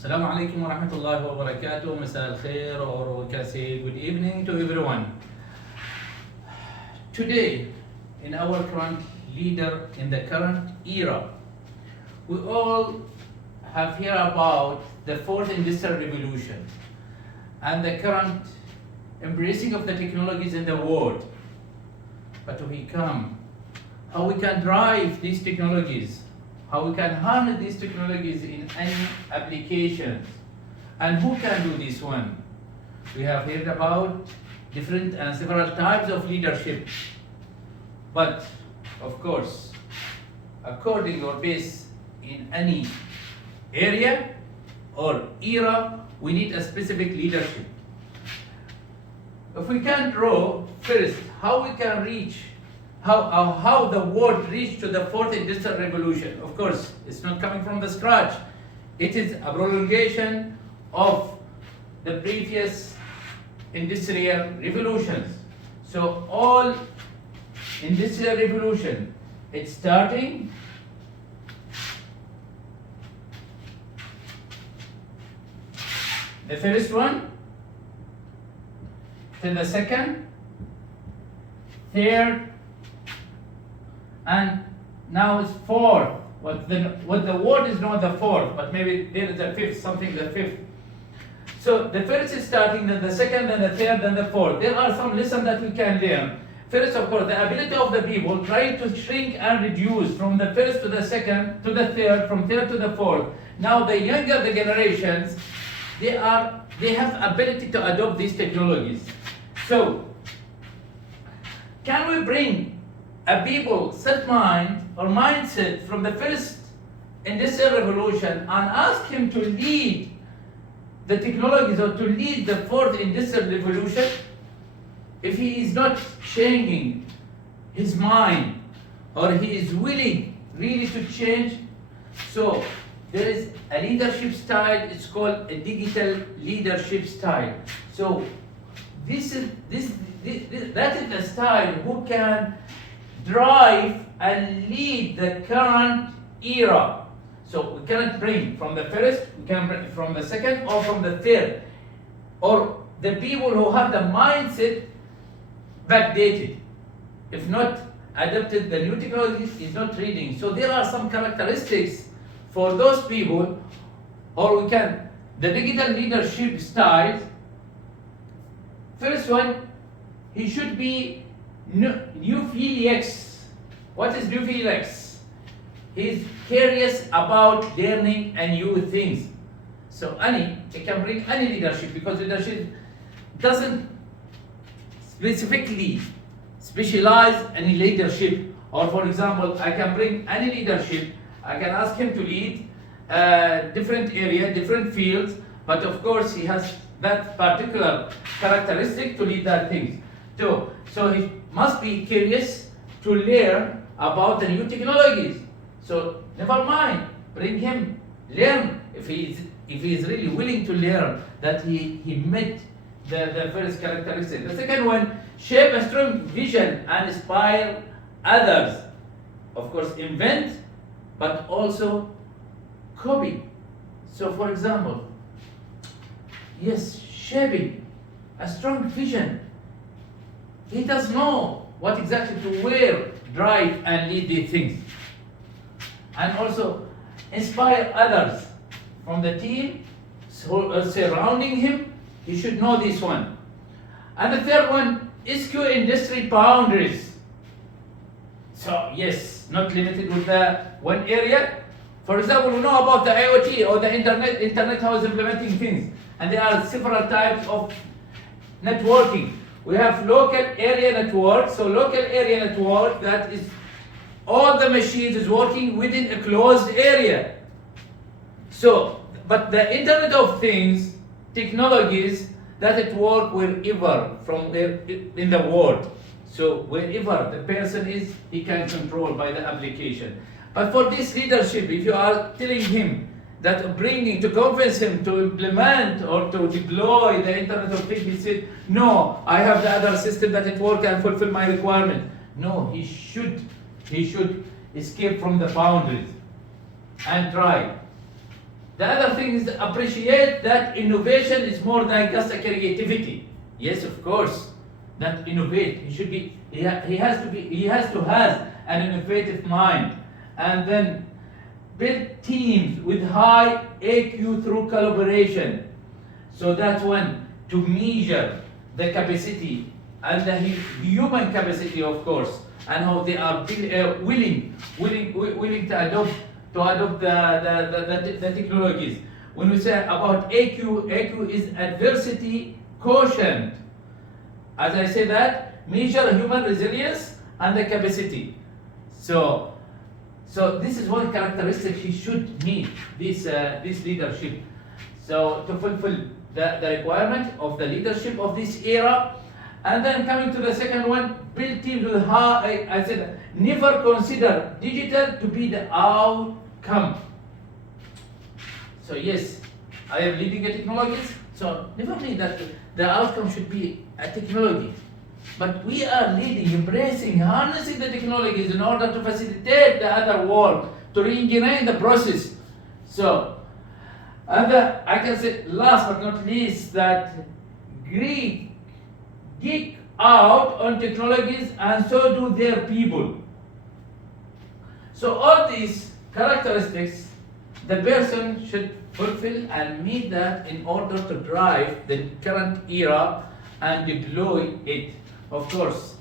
Assalamu alaikum wa rahmatullahi wa barakatuh. Masal khair, or we can say good evening to everyone. Today, in our current leader in the current era, we all have heard about the fourth industrial revolution and the current embracing of the technologies in the world. But we come, how we can drive these technologies, how we can harness these technologies in any applications, and who can do this one. We have heard about different and several types of leadership, but of course, according or based in any area or era, we need a specific leadership. If we can draw first how we can reach, how the world reached to the fourth industrial revolution. Of course, it's not coming from the scratch. It is a prolongation of the previous industrial revolutions. So all industrial revolution, it's starting the first one, then the second, third, and now it's fourth. What the word is not the fourth, but maybe there is a fifth, something the fifth. So the first is starting, then the second, then the third, then the fourth. There are some lessons that we can learn. First, of course, the ability of the people trying to shrink and reduce from the first to the second to the third, from third to the fourth. Now the younger the generations, they have ability to adopt these technologies. So can we bring a people self-mind or mindset from the first industrial revolution and ask him to lead the technologies or to lead the fourth industrial revolution? If he is not changing his mind or he is willing really to change, so there is a leadership style, it's called a digital leadership style. So that is the style who can drive and lead the current era. So we cannot bring from the first, we can bring from the second or from the third, or the people who have the mindset backdated, if not adapted the new technologies, is not reading. So there are some characteristics for those people, or we can, the digital leadership styles. First one, he should be Newfiliax. What is Newfiliax? He's curious about learning and new things. So he can bring any leadership, because leadership doesn't specifically specialize any leadership. Or for example, I can bring any leadership. I can ask him to lead different area, different fields, but of course he has that particular characteristic to lead that things too. So he must be curious to learn about the new technologies. So never mind, bring him, learn. If he is really willing to learn, that he met the first characteristic. The second one, shape a strong vision and inspire others. Of course, invent, but also copy. So for example, yes, shaping a strong vision. He does know what exactly to wear, drive, and lead these things. And also inspire others from the team surrounding him. He should know this one. And the third one is eschew industry boundaries. So yes, not limited with the one area. For example, we know about the IoT or the internet how is implementing things. And there are several types of networking. We have local area network. So local area network, that is all the machines is working within a closed area. So, but the Internet of Things technologies, that it work wherever from where in the world. So wherever the person is, he can control by the application. But for this leadership, if you are telling him that to convince him to implement or to deploy the Internet of Things, he said, no, I have the other system that it work and fulfill my requirement. No, he should escape from the boundaries and try The other thing is appreciate that innovation is more than just a creativity. Yes, of course, not innovate. He should be. He has to be. He has to have an innovative mind, and then build teams with high AQ through collaboration. So that one to measure the capacity and the human capacity, of course, and how they are willing to adopt the technologies. When we say about AQ is adversity quotient. As I say that, measure human resilience and the capacity. So this is one characteristic he should meet, this leadership. So to fulfill the requirement of the leadership of this era. And then coming to the second one, build teams with high, I said, never consider digital to be the outcome. So yes, I am leading the technologies, so never mean that the outcome should be a technology. But we are leading, embracing, harnessing the technologies in order to facilitate the other world, to re-engineer the process. So, and I can say last but not least that geek out on technologies and so do their people. So all these characteristics the person should fulfill and meet that in order to drive the current era and deploy it. Of course,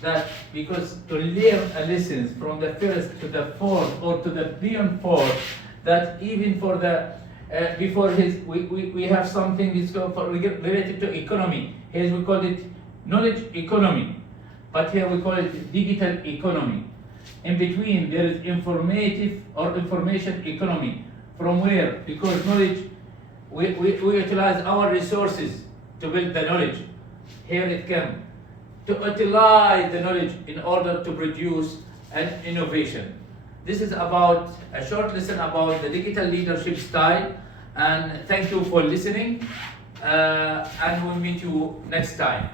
that because to learn a lessons from the first to the fourth or to the beyond fourth, that even for the before his we have something is related to economy. Here we call it knowledge economy, but here we call it digital economy. In between there is informative or information economy. From where? Because knowledge, we utilize our resources to build the knowledge. Here it comes to utilize the knowledge in order to produce an innovation. This is about a short lesson about the digital leadership style, and thank you for listening, and we'll meet you next time.